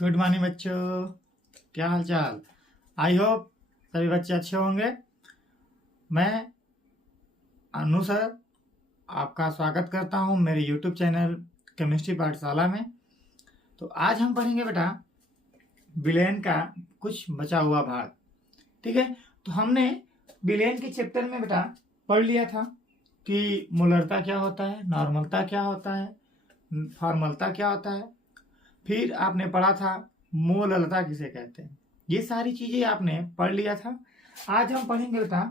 Good morning बच्चों, क्या हाल चाल। आई होप सभी बच्चे अच्छे होंगे। मैं अनु सर आपका स्वागत करता हूं मेरे यूट्यूब चैनल केमिस्ट्री पाठशाला में। तो आज हम पढ़ेंगे बेटा विलयन का कुछ बचा हुआ भाग। ठीक है, तो हमने विलयन के चैप्टर में बेटा पढ़ लिया था कि मोलरता क्या होता है, नॉर्मलता क्या होता है, फॉर्मलता क्या होता है। फिर आपने पढ़ा था मोललता किसे कहते हैं। ये सारी चीजें आपने पढ़ लिया था। आज हम पढ़ेंगे बेटा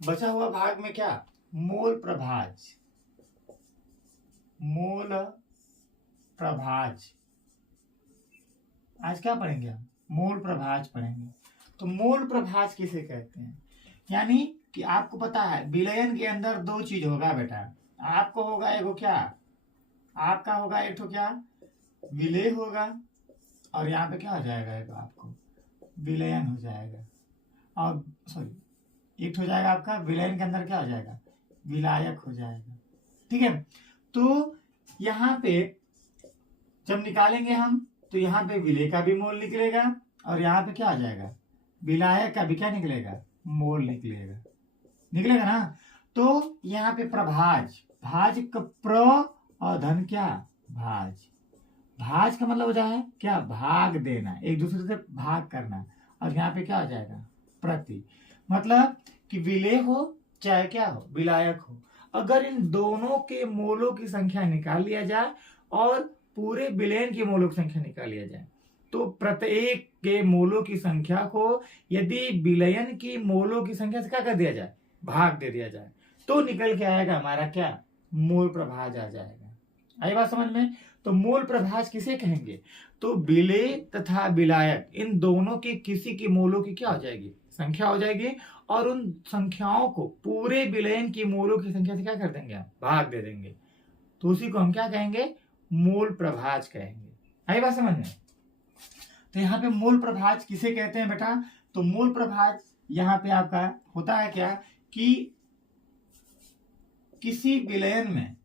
बचा हुआ भाग में क्या, मोल प्रभाज। मोल प्रभाज आज क्या पढ़ेंगे हम, मोल प्रभाज पढ़ेंगे। तो मोल प्रभाज किसे कहते हैं, यानी कि आपको पता है विलयन के अंदर दो चीज होगा बेटा। आपको होगा एगो क्या, आपका होगा एक तो क्या विलय होगा, और यहाँ पे क्या हो जाएगा एक आपको विलयन हो जाएगा, और सॉरी एक हो जाएगा आपका विलयन के अंदर क्या हो जाएगा विलायक हो जाएगा। ठीक है, तो यहाँ पे जब निकालेंगे हम तो यहाँ पे विलय का भी मोल निकलेगा, और यहाँ पे क्या आ जाएगा विलायक का भी क्या निकलेगा मोल निकलेगा ना। तो यहाँ पे प्रभाज, भाज का प्र और धन क्या भाज, भाज का मतलब हो जाए क्या भाग देना, एक दूसरे से भाग करना, और यहाँ पे क्या हो जाएगा प्रति, मतलब कि विलय हो चाहे क्या हो विलायक हो, अगर इन दोनों के मोलों की संख्या निकाल लिया जाए और पूरे विलयन की मोलों की संख्या निकाल लिया जाए, तो प्रत्येक के मोलों की संख्या को यदि विलयन की मोलों की संख्या से क्या कर दिया जाए भाग दे दिया जाए, तो निकल के आएगा हमारा क्या मोल प्रभाज आ जाएगा। आई बात समझ में। तो मोल प्रभाज किसे कहेंगे, तो विलय तथा विलायक इन दोनों के किसी की मोलों की क्या हो जाएगी संख्या हो जाएगी, और उन संख्याओं को पूरे विलयन की मोलों की संख्या से क्या कर देंगे हम भाग दे देंगे, तो उसी को हम क्या कहेंगे मोल प्रभाज कहेंगे। आई बात समझ में। तो यहाँ पे मोल प्रभाज किसे कहते हैं बेटा, तो मोल प्रभाज यहाँ पे आपका होता है क्या कि किसी विलयन में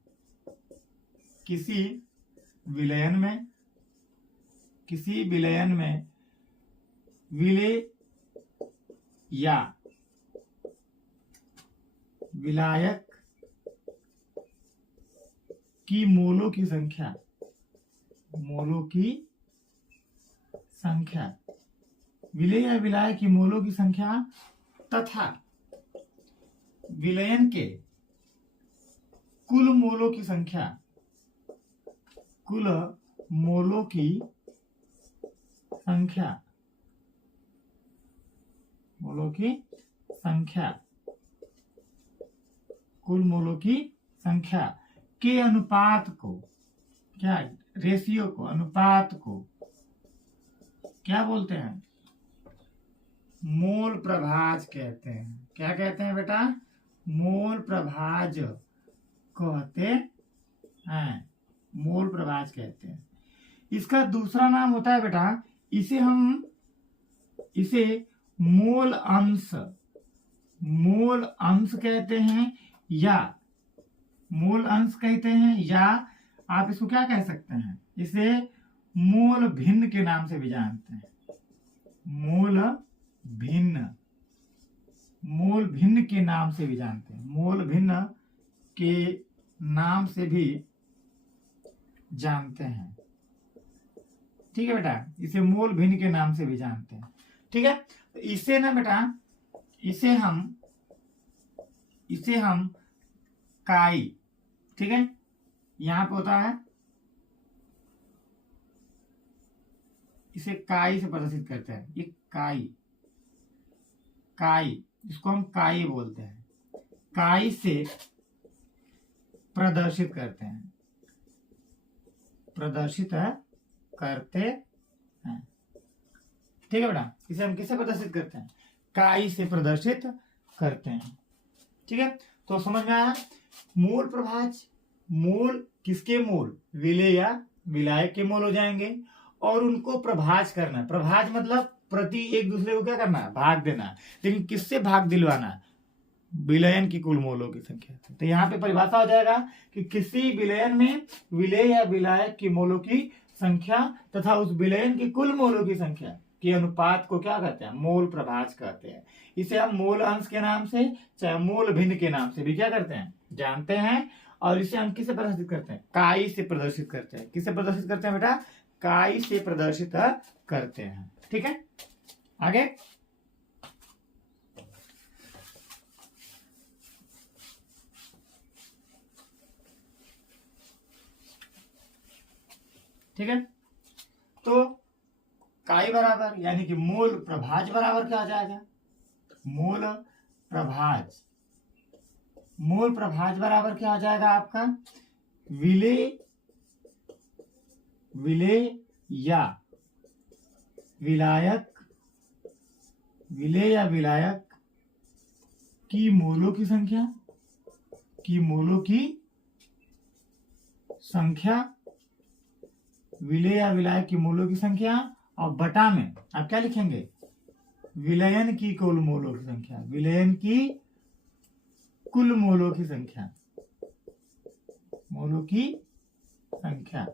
विलय या विलायक की मोलों की संख्या विलय या विलायक की मोलों की संख्या तथा विलयन के कुल मोलों की संख्या के अनुपात को क्या अनुपात को क्या बोलते हैं मोल प्रभाज कहते हैं। क्या कहते हैं बेटा मोल प्रभाज कहते हैं, मोल प्रभाज कहते हैं। इसका दूसरा नाम होता है बेटा इसे मोल अंश कहते हैं, या आप इसको क्या कह सकते हैं इसे मोल भिन्न के नाम से भी जानते हैं। मोल भिन्न के नाम से भी जानते हैं, मोल भिन्न के नाम से भी जानते हैं। ठीक है बेटा, इसे मोल भिन्न के नाम से भी जानते हैं। ठीक है, तो इसे ना बेटा इसे हम काई, ठीक है यहां पे होता है इसे काई से प्रदर्शित करते हैं। ये काई इसको हम काई बोलते हैं, काई से प्रदर्शित करते हैं, करते हैं। ठीक है बेटा, इसे हम किससे प्रदर्शित करते हैं काई से प्रदर्शित करते हैं। ठीक है, तो समझ में आया मोल प्रभाज, मोल किसके मोल विलय या विलायक के मोल हो जाएंगे, और उनको प्रभाज करना, प्रभाज मतलब प्रति एक दूसरे को क्या करना भाग देना, लेकिन किससे भाग दिलवाना विलयन की कुल मोलों की संख्या। तो यहाँ पे परिभाषा हो जाएगा कि किसी विलयन में विलय या विलायक की मोलों की संख्या तथा उस विलयन के कुल मोलों की संख्या के अनुपात को क्या कहते हैं? मोल प्रभाज कहते हैं। इसे हम मोल अंश के नाम से चाहे मोल भिन्न के नाम से भी क्या करते हैं? जानते हैं। और इसे हम किसे प्रदर्शित करते हैं? काई से प्रदर्शित करते हैं। किसे प्रदर्शित करते हैं बेटा? काई से प्रदर्शित करते हैं। ठीक है, आगे ठीक है। तो काई बराबर यानी कि मोल प्रभाज बराबर क्या आ जाएगा? मोल प्रभाज, मोल प्रभाज बराबर क्या आ जाएगा आपका? विलेय, विलेय या विलायक, विलेय या विलायक की मोलों की संख्या, की मोलों की संख्या, विलेय या विलायक की मोलों की संख्या, और बटा में आप क्या लिखेंगे? विलयन की कुल मोलों की संख्या, विलयन की कुल मोलों की संख्या, मोलों की संख्या।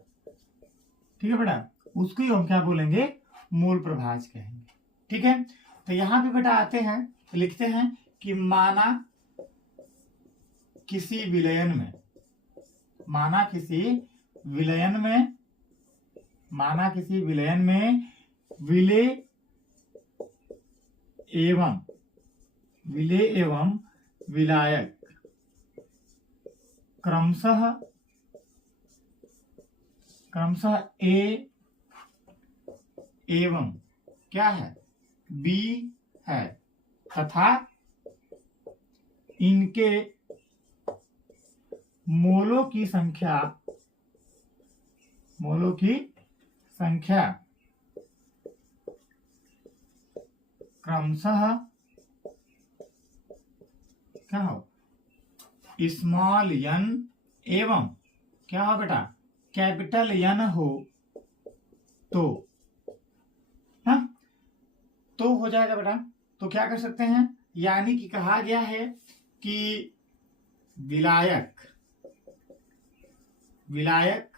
ठीक है बेटा, उसको ही हम क्या बोलेंगे? मोल प्रभाज कहेंगे। ठीक है, तो यहां पे बेटा आते हैं तो लिखते हैं कि माना किसी विलयन में, माना किसी विलयन में, माना किसी विलयन में विलेय एवं, विलेय एवं विलायक क्रमशः ए एवं क्या है? बी है, तथा इनके मोलों की संख्या, मोलों की संख्या क्रमशः क्या हो? स्मॉल एन एवं क्या हो बेटा? कैपिटल एन हो तो, हाँ तो हो जाएगा बेटा। तो क्या कर सकते हैं? यानी कि कहा गया है कि विलायक, विलायक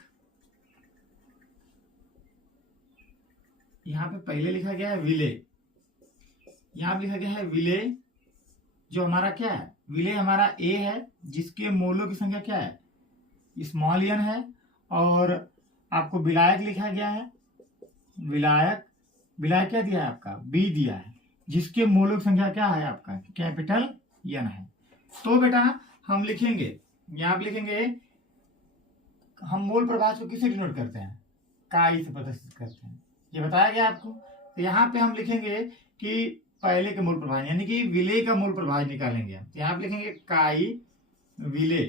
यहां पे पहले लिखा गया है विलेय, यहां लिखा गया है विलेय, जो हमारा क्या है? विलेय हमारा ए है, जिसके मोलों की संख्या क्या है? स्मॉल एन है। और आपको विलायक लिखा गया है, विलायक, विलायक क्या दिया है आपका? बी दिया है, जिसके मोलों की संख्या क्या है आपका? कैपिटल एन है। तो बेटा हम लिखेंगे, यहां पे लिखेंगे, हम मोल प्रभाज को किसे डिनोट करते हैं? काई से प्रदर्शित करते हैं, ये बताया गया आपको। तो यहाँ पे हम लिखेंगे कि पहले के मूल प्रभाज यानी कि विलेय का मूल प्रभाज निकालेंगे। तो यहाँ पे लिखेंगे काई विलेय,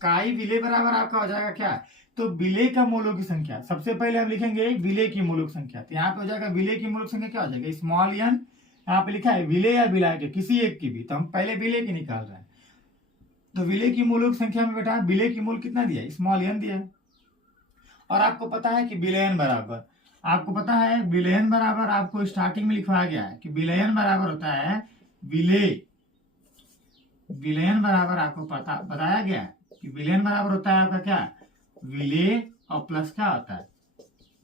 काई विलेय बराबर आपका हो जाएगा क्या? तो विलेय का मोलों की संख्या, सबसे पहले हम लिखेंगे विलेय की मोलों की संख्या। तो यहाँ पे हो जाएगा विलेय की मोलों की संख्या क्या हो जाएगा? स्मॉल एन, यहाँ पे लिखा है विलेय या विलायक किसी एक की भी, तो हम पहले विलेय की निकाल रहे हैं। तो विलेय की मोलों की संख्या में बेटा विलेय की मोल कितना दिया? स्मॉल एन दिया। और आपको पता है कि विलयन बराबर, आपको पता है विलयन बराबर आपको स्टार्टिंग में लिखवाया गया है कि विलयन बराबर होता है विलेय, विलयन बराबर आपको पता बताया गया है कि विलयन बराबर होता है आपका क्या? विलेय और प्लस क्या होता है?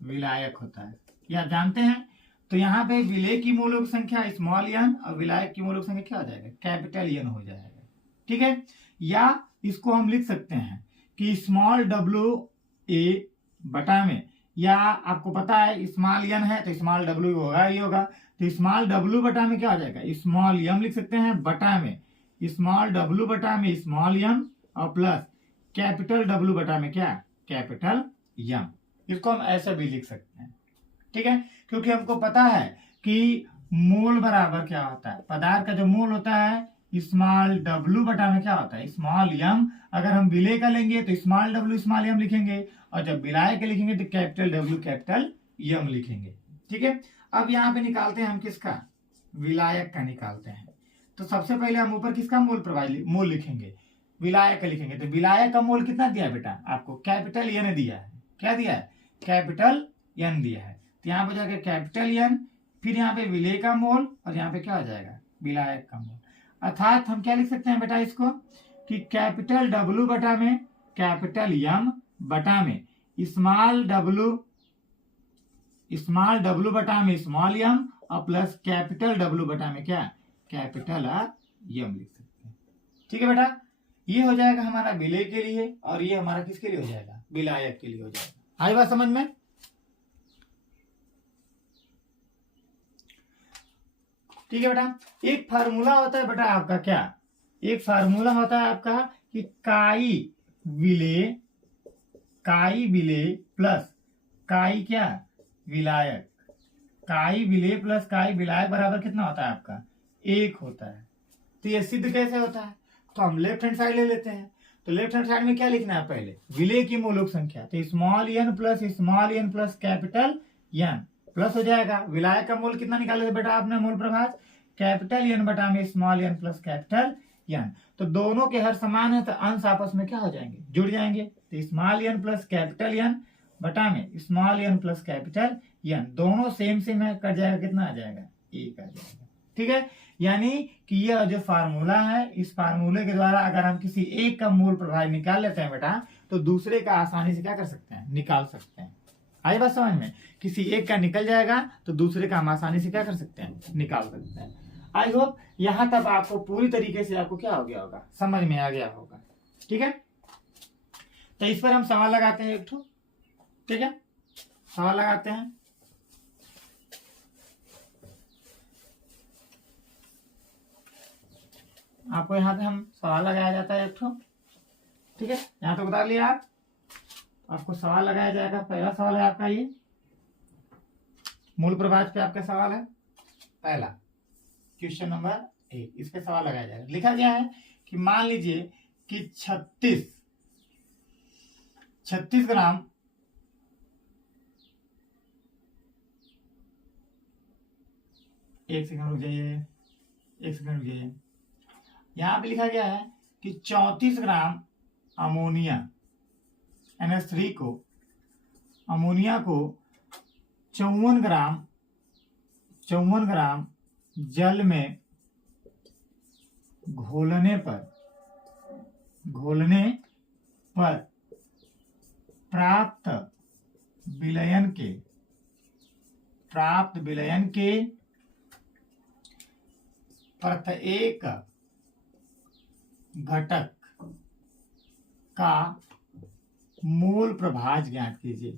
विलायक होता है, ये आप जानते हैं। तो यहाँ पे विलेय की मोलों की संख्या स्मॉल एन और विलायक की मोलों की संख्या क्या हो जाएगा? कैपिटल एन हो जाएगा। ठीक है, या इसको हम लिख सकते हैं कि स्मॉल डब्ल्यू ए बटा में, या आपको पता है स्मॉल एन है तो स्मॉल डब्ल्यू होगा ही होगा, तो स्मॉल डब्ल्यू बटा में क्या हो जाएगा? स्मॉल एम लिख सकते हैं बटा में स्मॉल डब्ल्यू बटा में स्मॉल एम और प्लस कैपिटल डब्ल्यू बटा में क्या? Capital M. इसको हम ऐसे भी लिख सकते हैं। ठीक है, क्योंकि हमको पता है कि मोल बराबर क्या होता है? पदार्थ का जो मोल होता है स्मॉल डब्ल्यू बटा में क्या होता है? Small M. अगर हम विलेय का लेंगे तो स्मॉल डब्ल्यू स्मॉल एम लिखेंगे, और जब विलायक का लिखेंगे तो कैपिटल डब्ल्यू कैपिटल एम लिखेंगे। ठीक है, अब यहाँ पे निकालते हैं हम किसका? विलायक का निकालते हैं। तो सबसे पहले हम ऊपर किसका मोल प्रभाज मोल लिखेंगे? विलायक का लिखेंगे। तो विलायक का मोल कितना दिया बेटा आपको? कैपिटल एन दिया है। क्या दिया है? कैपिटल एन दिया है। तो यहाँ पे जाकर कैपिटल एन, फिर यहाँ पे विलेय का मोल, और यहाँ पे क्या हो जाएगा? विलायक का मोल। अर्थात हम क्या लिख सकते हैं बेटा इसको कि कैपिटल डब्ल्यू बटा में कैपिटल एम बटा में स्मॉल डब्ल्यू स्मॉल डब्ल्यू बटा में स्मॉल यम और प्लस कैपिटल डब्ल्यू बटा में क्या, कैपिटल यम लिख सकते हैं। ठीक है बेटा, ये हो जाएगा हमारा विलय के लिए और ये हमारा किसके लिए हो जाएगा, विलायक के लिए हो जाएगा। आई बात समझ में? ठीक है बेटा, एक फार्मूला होता है बेटा आपका क्या, एक फार्मूला होता है आपका कि काई विले प्लस काई क्या, विलायक। काई विले प्लस काई विलायक बराबर कितना होता है आपका, 1 होता है। तो ये सिद्ध कैसे होता है, तो हम लेफ्ट हैंड साइड ले लेते हैं। तो लेफ्ट हैंड साइड में क्या लिखना है, पहले विलय की मूलक संख्या, तो small N plus capital N plus हो जाएगा। विलायक का मूल कितना निकाले थे बेटा आपने, मूल प्रभाज कैपिटल एन बटा में small N plus capital N. तो दोनों के हर समान है तो अंश आपस में क्या हो जाएंगे, जुड़ जाएंगे। तो small N plus capital N बटा में small N plus capital N, दोनों सेम सेम है, कट जाएगा, कितना आ जाएगा, 1 आ जाएगा। ठीक है, यानी कि यह जो फार्मूला है, इस फार्मूले के द्वारा अगर हम किसी एक का मूल प्रभाव निकाल लेते हैं बेटा, तो दूसरे का आसानी से क्या कर सकते हैं, निकाल सकते हैं। आई बात समझ में? किसी एक का निकल जाएगा तो दूसरे का हम आसानी से क्या कर सकते हैं, निकाल सकते हैं। आई होप यहां तक आपको पूरी तरीके से आपको क्या हो गया होगा, समझ में आ गया होगा। ठीक है, तो इस पर हम सवाल लगाते हैं एक ठो। ठीक है, सवाल लगाते हैं। आपको यहाँ पे हम सवाल लगाया जाता है एक ठो। ठीक है, यहाँ तो बता लिया आप, आपको सवाल लगाया जाएगा। पहला सवाल है आपका ये मूल प्रभाज पे आपका सवाल है, पहला क्वेश्चन नंबर 1, इस पे सवाल लगाया जाएगा। लिखा गया है कि मान लीजिए कि 36 ग्राम एक सेकंड रुक जाइए। यहां पे लिखा गया है कि 34 ग्राम अमोनिया NH3 को, अमोनिया को 54 ग्राम जल में घोलने पर प्राप्त विलयन के प्रत्येक घटक का मूल प्रभाज ज्ञात कीजिए।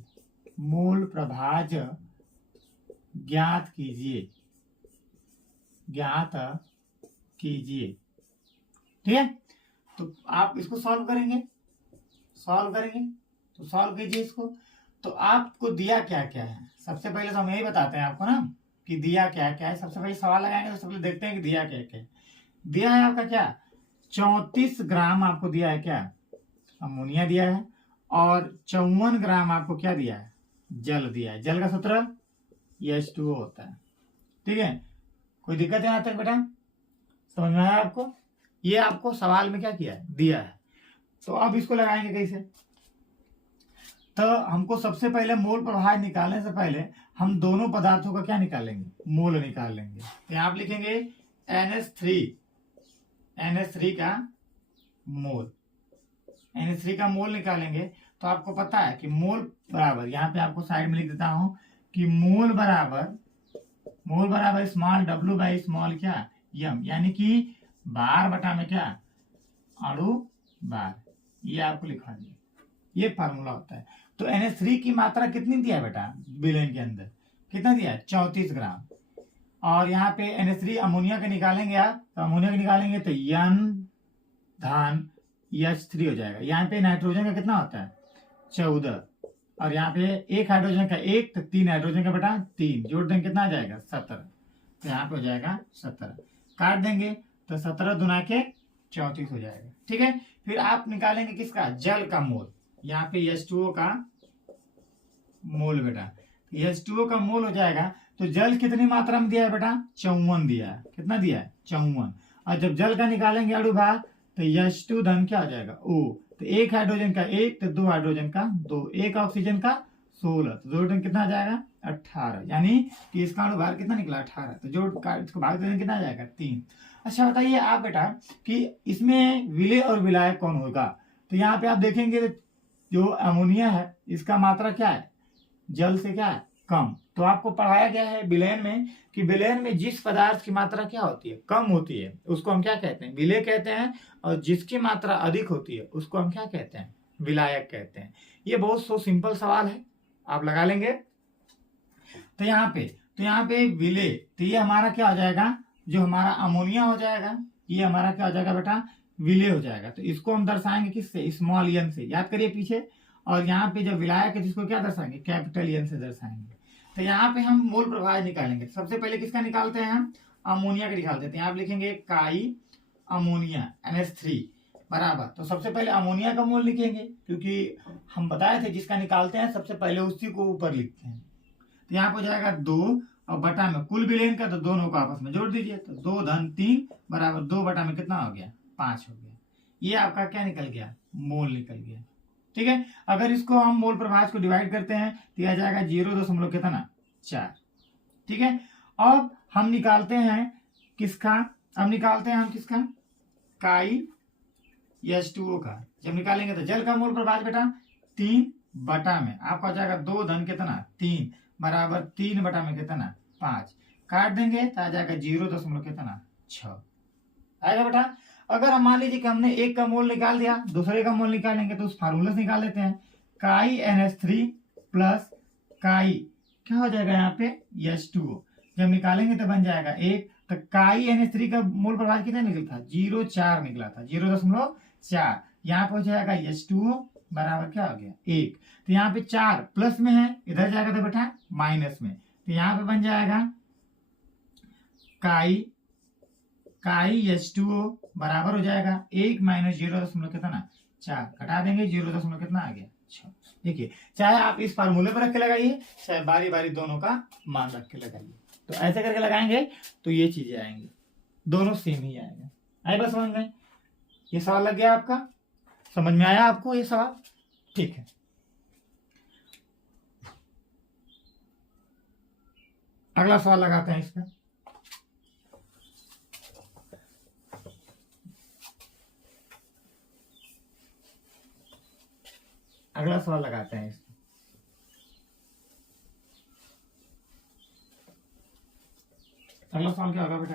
ठीक है, तो आप इसको सॉल्व करेंगे तो सॉल्व कीजिए इसको। तो आपको दिया क्या क्या है, सबसे पहले तो हम यही बताते हैं आपको ना कि दिया क्या क्या है। सबसे पहले सवाल लगाएंगे तो सबसे पहले देखते हैं कि दिया क्या क्या है। दिया है आपका क्या, 34 ग्राम आपको दिया है क्या, अमोनिया दिया है, और 54 ग्राम आपको क्या दिया है, जल दिया है। जल का सूत्र H2O होता है। ठीक है, कोई दिक्कत है यहाँ तक बेटा, समझ में आया आपको? ये आपको सवाल में क्या किया है, दिया है। तो अब इसको लगाएंगे कैसे, तो हमको सबसे पहले मोल प्रभाव निकालने से पहले हम दोनों पदार्थों का क्या निकालेंगे, मोल निकाल लेंगे। तो यहाँ आप लिखेंगे NH3 का मोल निकालेंगे। तो आपको पता है कि मोल बराबर, यहाँ पे आपको साइड में लिख देता हूं कि मोल बराबर स्मॉल w बाई स्मॉल क्या, यम, यानी कि बार बटा में क्या, अणु बार। ये आपको लिखा दिया, ये फार्मूला होता है। तो NH3 की मात्रा कितनी दिया है बेटा, विलयन के अंदर कितना दिया है, 34 ग्राम। और यहाँ पे NH3 अमोनिया का निकालेंगे आप, तो अमोनिया का निकालेंगे तो H3 हो जाएगा। यहाँ पे नाइट्रोजन का कितना होता है, 14, और यहाँ पे एक हाइड्रोजन का 1, तो 3 हाइड्रोजन का बेटा 3, जोड़ देंगे कितना आ जाएगा, 17। तो यहाँ पे हो जाएगा 17, काट देंगे तो 17 दुना के 34 हो जाएगा। ठीक है, फिर आप निकालेंगे किसका, जल का मोल। यहाँ पे H2O का मोल बेटा, H2O का मोल हो जाएगा। तो जल कितनी मात्रा में दिया है बेटा, 54 दिया है। कितना दिया है, 54। और जब जल का निकालेंगे अणु भार तो H2 धन क्या हो जाएगा, O। तो एक हाइड्रोजन का 1, तो 2 हाइड्रोजन का 2, एक ऑक्सीजन का 16, तो जोड़ देंगे कितना आ जाएगा, 18। यानी कि इसका अणु भार कितना निकला, 18। तो जोड़ इसको भाग देंगे कितना आ जाएगा, 3। अच्छा बताइए आप बेटा कि इसमें विलय और विलायक कौन होगा। तो यहाँ पे आप देखेंगे जो अमोनिया है इसका मात्रा क्या है, जल से क्या है, कम। तो आपको पढ़ाया गया है विलयन में कि विलयन में जिस पदार्थ की मात्रा क्या होती है, कम होती है, उसको हम क्या कहते हैं, विलेय कहते हैं। और जिसकी मात्रा अधिक होती है उसको हम क्या कहते हैं, विलायक कहते हैं। ये बहुत सिंपल सवाल है, आप लगा लेंगे। तो यहाँ पे विलेय, तो ये हमारा क्या हो जाएगा, जो हमारा अमोनिया हो जाएगा, ये हमारा क्या हो जाएगा बेटा, विलेय हो जाएगा। तो इसको हम दर्शाएंगे किससे, स्मॉल एन से, याद करिए पीछे। और यहाँ पे जो विलायक है जिसको क्या दर्शाएंगे, कैपिटल एन से दर्शाएंगे। तो यहाँ पे हम मोल प्रभाज निकालेंगे। सबसे पहले किसका निकालते हैं हम, अमोनिया का निकाल देते हैं। आप लिखेंगे काई अमोनिया NH3 बराबर, तो सबसे पहले अमोनिया का मोल लिखेंगे, क्योंकि हम बताए थे जिसका निकालते हैं सबसे पहले उसी को ऊपर लिखते हैं। तो यहाँ पे हो जाएगा 2 और बटा में कुल विलेयन का, तो दोनों को आपस में जोड़ दीजिए। तो 2 धन 3 बराबर 2 बटा में कितना हो गया, 5 हो गया। ये आपका क्या निकल गया, मोल निकल गया। ठीक है, अगर इसको हम मोल प्रभाज को डिवाइड करते हैं तो यह जाएगा 0 कितना 4। ठीक है, अब हम निकालते हैं किसका, अब निकालते हैं हम किसका, काई H2O का। जब निकालेंगे तो जल का मोल प्रभाज बेटा 3 बटा में आपका हो जाएगा 2 धन कितना 3 बराबर 3 बटा में कितना 5। काट देंगे तो आ जाएगा 0 कितना 6 आएगा बेटा। अगर हम मान लीजिए कि हमने एक का मोल निकाल दिया, दूसरे का मोल निकालेंगे तो उस फार्मूला से निकाल लेते हैं। काई NH3 प्लस काई क्या हो जाएगा यहाँ पे H2O। जब निकालेंगे तो बन जाएगा 1। तो काई NH3 का मोल प्रभाज कितना निकला था, 0.4 निकला था, 0.4। यहाँ पे हो जाएगा H2O बराबर क्या हो गया 1। तो यहाँ पे 4 प्लस में है, इधर जाएगा तो बेटा माइनस में। तो यहाँ पे बन जाएगा काई H2O बराबर हो जाएगा 1 माइनस 0 कितना 4, घटा देंगे 0 कितना आ गया 6। देखिए, चाहे आप इस फार्मूले पर रख के लगाइए, चाहे बारी बारी दोनों का मान रख के लगाइए। तो ऐसे करके लगाएंगे तो ये चीजें आएंगी, दोनों सेम ही आएगा। आए बस समझ में, ये सवाल लग गया आपका, समझ में आया आपको ये सवाल, ठीक है। अगला सवाल लगाते हैं इसका। अगला सवाल लगाते हैं इसका। अगला सवाल क्या होगा बेटा,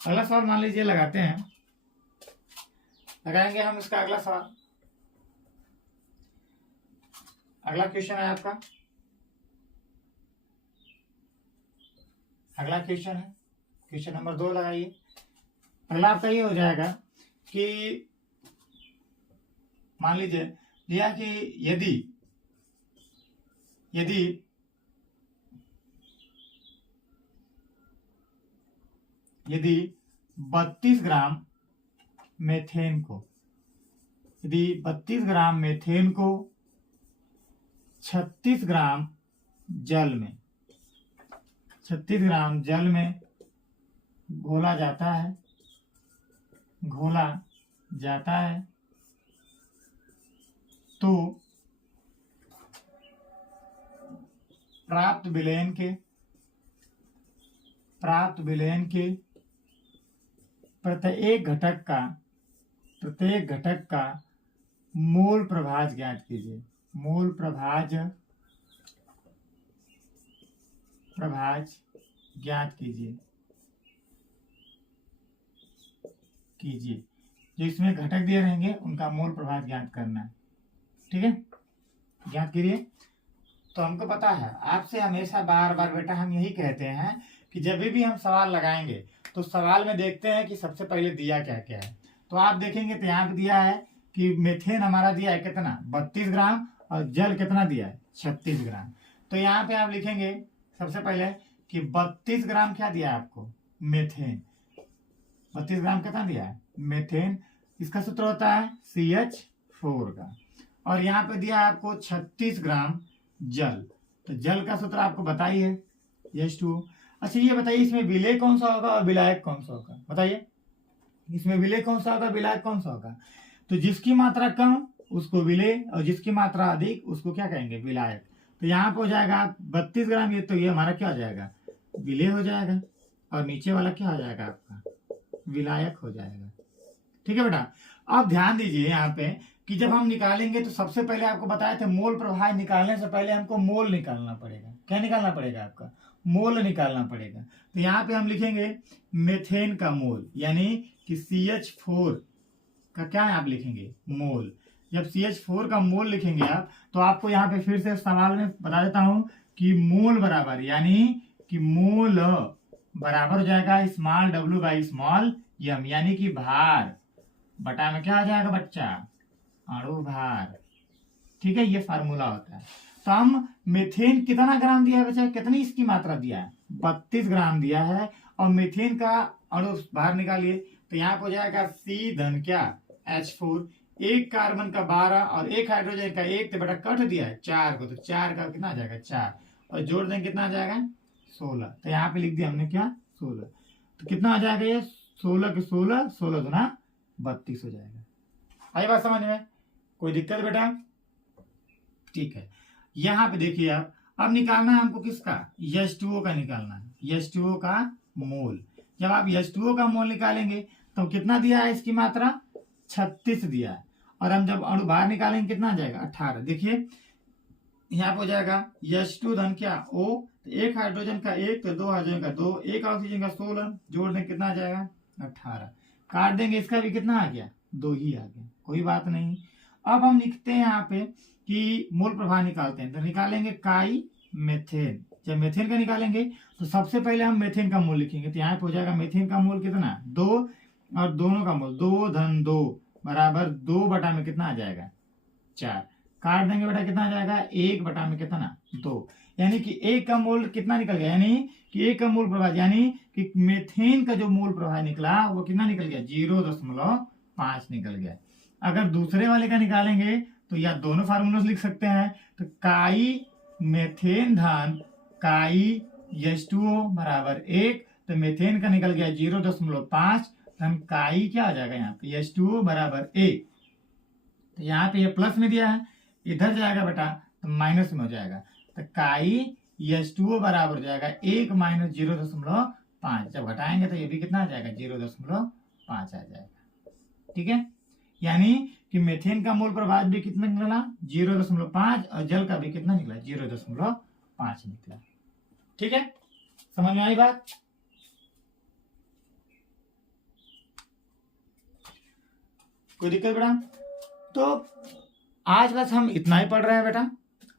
अगला सवाल मान लीजिए लगाते हैं, लगाएंगे हम इसका अगला सवाल। अगला क्वेश्चन है आपका, अगला क्वेश्चन है क्वेश्चन नंबर 2 लगाइए। अगला आपका ये हो जाएगा कि मान लीजिए दिया कि यदि 32 ग्राम मेथेन को, यदि 32 ग्राम मेथेन को 36 ग्राम जल में 36 ग्राम जल में घोला जाता है तो प्राप्त विलयन के प्रत्येक घटक का मोल प्रभाज ज्ञात कीजिए। मोल प्रभाज ज्ञात कीजिए। जो इसमें घटक दिए रहेंगे उनका मोल प्रभाज ज्ञात करना है। ठीक है, ज्ञात करिए। तो हमको पता है, आपसे हमेशा बार बार बेटा हम यही कहते हैं कि जब भी हम सवाल लगाएंगे तो सवाल में देखते हैं कि सबसे पहले दिया क्या क्या है। तो आप देखेंगे तो यहाँ पे दिया है कि मेथेन हमारा दिया है कितना 32 ग्राम और जल कितना दिया है 36 ग्राम। तो यहाँ पे आप लिखेंगे सबसे पहले कि 32 ग्राम क्या दिया है आपको, मेथेन। 32 ग्राम कितना दिया है मेथेन, इसका सूत्र होता है CH4 का। और यहाँ पे दिया है आपको 36 ग्राम जल, तो जल का सूत्र आपको बताइए H2O। अच्छा ये बताइए इसमें विलेय कौन सा होगा और विलायक कौन सा होगा, बताइए इसमें विलेय कौन सा होगा, विलायक कौन सा होगा। तो जिसकी मात्रा कम उसको विलेय और जिसकी मात्रा अधिक उसको क्या कहेंगे, विलायक। तो यहाँ पे हो जाएगा 32 ग्राम, ये तो ये हमारा क्या हो जाएगा, विलेय हो जाएगा, और नीचे वाला क्या हो जाएगा आपका, विलायक हो जाएगा। ठीक है बेटा। अब ध्यान दीजिए यहाँ पे कि जब हम निकालेंगे तो सबसे पहले आपको बताया था मोल प्रभाज निकालने से पहले हमको मोल निकालना पड़ेगा। क्या निकालना पड़ेगा? आपका मोल निकालना पड़ेगा। तो यहाँ पे हम लिखेंगे मेथेन का मोल, यानी कि CH4 का क्या है आप लिखेंगे? मोल। जब CH4 का मोल लिखेंगे आप, तो आपको यहाँ पे फिर से सवाल में बता देता हूं कि मोल बराबर, यानी कि मोल बराबर हो जाएगा small w by small m, यानी कि भार बटा में क्या आ जाएगा बच्चा? अणु भार। ठीक है, ये फार्मूला होता है। तो हम मेथेन कितना ग्राम दिया है बच्चा? कितनी इसकी मात्रा दिया है? 32 ग्राम दिया है। और मेथेन का अणु भार निकालिए, तो यहाँ पर हो जाएगा C धन क्या? H4। एक कार्बन का 12 और एक हाइड्रोजन का 1, तो बेटा कट दिया है 4 को, तो 4 का कितना आ जाएगा? 4, और जोड़ देंगे कितना आ जाएगा? 16। तो यहाँ पे लिख दिया हमने क्या? 16। तो कितना आ जाएगा ये? 16 के 16, 16 गुना 32 हो जाएगा। आई बात समझ में? कोई दिक्कत बेटा? ठीक है, यहाँ पे देखिए आप, अब निकालना है हमको किसका? H2O का निकालना है, H2O का मोल। जब आप H2O का मोल निकालेंगे तो कितना दिया है इसकी मात्रा? 36 दिया है। और हम जब अणु भार निकालेंगे कितना आ जाएगा? 18। देखिए यहाँ पे हो जाएगा H2 धन क्या? O, एक हाइड्रोजन का 1, तो 2 हाइड्रोजन का 2, एक ऑक्सीजन का 16, जोड़ देंगे कितना आ जाएगा? 18। काट देंगे, इसका भी कितना आ गया? 2 ही आ गया, कोई बात नहीं। अब हम लिखते हैं यहाँ पे कि मोल प्रभाव निकालते हैं, तो निकालेंगे काई मेथेन। जब मेथेन का निकालेंगे तो सबसे पहले हम मेथेन का मोल लिखेंगे, तो यहाँ पे हो जाएगा मेथेन का मोल कितना? 2, और दोनों का मोल 2 धन 2 बराबर 2 बटा में कितना आ जाएगा? 4। काट देंगे बेटा, कितना आ जाएगा? 1 बटा में कितना? 2। यानी कि 1 का मोल कितना निकल गया? यानी कि 1 का मोल प्रभाव, यानी कि मेथेन का जो मोल प्रभाव निकला वो कितना निकल गया? 0.5 निकल गया। अगर दूसरे वाले का निकालेंगे तो या दोनों फार्मूला लिख सकते हैं, तो काई मेथेन धन काई H2O बराबर 1, तो मेथेन का निकल गया 0.5, हम काई क्या आ जाएगा यहाँ पे? H2O बराबर 1। तो यहाँ पे ये प्लस में दिया है, इधर जाएगा बेटा तो माइनस में हो जाएगा, तो काई H2O बराबर हो जाएगा 1 माइनस 0.5। जब घटाएंगे तो ये भी कितना आ जाएगा? 0.5 आ जाएगा। ठीक है, यानी कि मेथेन का मोल प्रभाव भी कितना निकला? 0.5, और जल का भी कितना निकला? 0.5 निकला। ठीक है, समझ में आई बात? कोई दिक्कत बेटा? तो आज बस हम इतना ही पढ़ रहे हैं बेटा।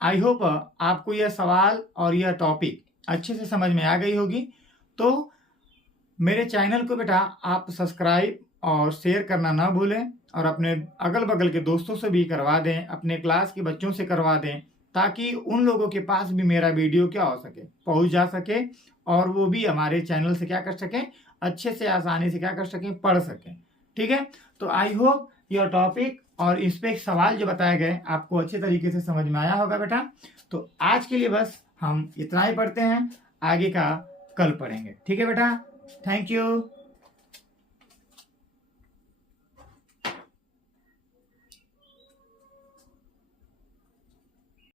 आई होप आपको यह सवाल और यह टॉपिक अच्छे से समझ में आ गई होगी। तो मेरे चैनल को बेटा आप सब्सक्राइब और शेयर करना ना भूलें, और अपने अगल बगल के दोस्तों से भी करवा दें, अपने क्लास के बच्चों से करवा दें, ताकि उन लोगों के पास भी मेरा वीडियो क्या हो सके? पहुंच जा सके, और वो भी हमारे चैनल से क्या कर सकें? अच्छे से आसानी से क्या कर सकें? पढ़ सकें। ठीक है, तो आई होप यह टॉपिक और इस पे सवाल जो बताए गए आपको अच्छे तरीके से समझ में आया होगा बेटा। तो आज के लिए बस हम इतना ही पढ़ते हैं, आगे का कल पढ़ेंगे। ठीक है बेटा, थैंक यू।